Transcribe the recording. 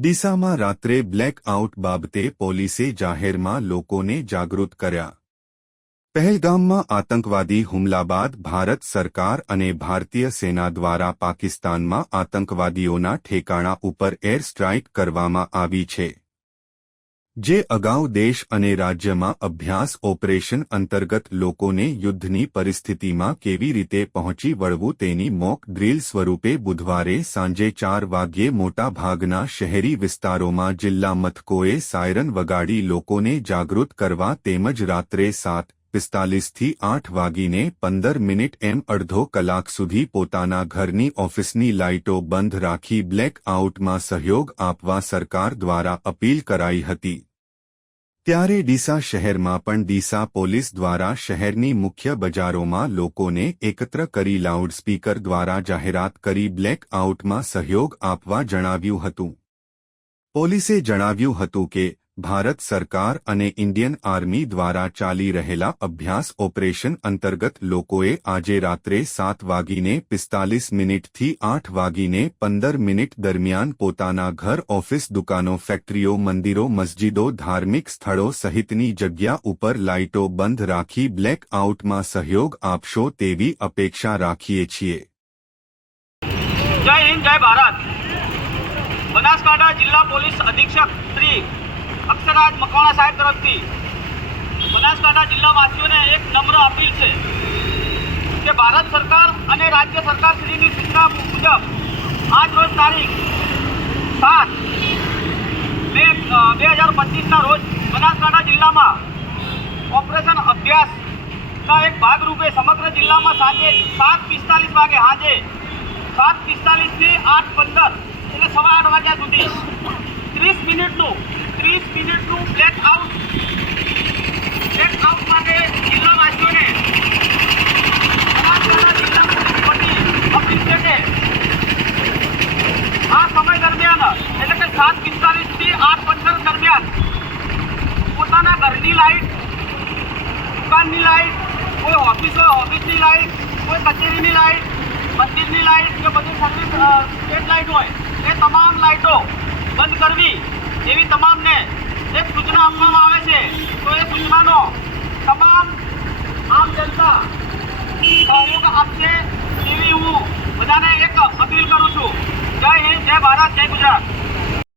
ડીસામાં રાત્રે બ્લેકઆઉટ બાબતે પોલીસે જાહેરમાં લોકોને જાગૃત કર્યા। પહેલગામમાં આતંકવાદી હુમલા બાદ ભારત સરકાર અને ભારતીય સેના દ્વારા પાકિસ્તાનમાં આતંકવાદીઓના ઠેકાણા ઉપર એર સ્ટ્રાઇક કરવામાં આવી છે, જે અગાઉ દેશ અને રાજ્યમાં અભ્યાસ ઓપરેશન અંતર્ગત લોકોને યુદ્ધની પરિસ્થિતિમાં કેવી રીતે પહોંચી વળવું તેની મોક ડ્રીલ સ્વરૂપે બુધવારે સાંજે 4 વાગ્યે મોટાભાગના શહેરી વિસ્તારોમાં જિલ્લા મથકોએ સાયરન વગાડી લોકોને જાગૃત કરવા તેમજ રાત્રે 7:45 થી 8:15 એમ અડધો કલાક સુધી પોતાના ઘરની ઓફિસની લાઇટો બંધ રાખી બ્લેકઆઉટમાં સહયોગ આપવા સરકાર દ્વારા અપીલ કરાઈ હતી। ત્યારે ડીસા શહેરમાં પણ ડીસા પોલીસ દ્વારા શહેરની મુખ્ય બજારોમાં લોકોને એકત્ર કરી લાઉડસ્પીકર દ્વારા જાહેરાત કરી બ્લેકઆઉટમાં સહયોગ આપવા જણાવ્યું હતું। પોલીસે જણાવ્યું હતું કે ભારત સરકાર અને ઇન્ડિયન આર્મી દ્વારા ચાલી રહેલા અભ્યાસ ઓપરેશન અંતર્ગત લોકોએ આજે રાત્રે 7:45 થી 8:15 દરમિયાન પોતાના ઘર, ઓફિસ, દુકાનો, ફેક્ટરીઓ, મંદિરો, મસ્જિદો, ધાર્મિક સ્થળો સહિતની જગ્યા ઉપર લાઇટો બંધ રાખી બ્લેકઆઉટમાં સહયોગ આપશો તેવી અપેક્ષા રાખીએ છીએ। જય હિન્દ, જય ભારત। બનાસકાંઠા જિલ્લા પોલીસ અધિક્ષક શ્રી અક્ષરાજ મકવાણા સાહેબ તરફથી બનાસકાંઠા જિલ્લાવાસીઓને એક નમ્ર અપીલ છે કે ભારત સરકાર અને રાજ્ય સરકાર શ્રીની સૂચના મુજબ આજ રોજ તારીખ 7 મે 2025ના રોજ બનાસકાંઠા જિલ્લામાં ઓપરેશન અભ્યાસના એક ભાગરૂપે સમગ્ર જિલ્લામાં સાંજે 7:45 વાગે 7:45 થી 8:15 એટલે સવા 8 વાગ્યા સુધી 30 મિનિટનું બ્લેકઆઉટ માટે જિલ્લાવાસીઓને બનાસકાંઠા જિલ્લા અપીલ છે કે આ સમય દરમિયાન એટલે કે 7:45 થી 8:15 દરમિયાન પોતાના ઘરની લાઇટ, દુકાનની લાઇટ, કોઈ ઓફિસ હોય ઓફિસની લાઇટ, કોઈ કચેરીની લાઇટ, મંદિરની લાઇટ કે બધી સર્વિસ સ્ટ્રીટ લાઇટ હોય એ તમામ લાઇટો બંધ કરવી એવી તમામને એક સૂચના આપવામાં આવે છે। તો એ સૂચનાનો તમામ આમ જનતા સહયોગ આપશે એવી હું બધાને એક અપીલ કરું છું। જય હિન્દ, જય ભારત, જય ગુજરાત।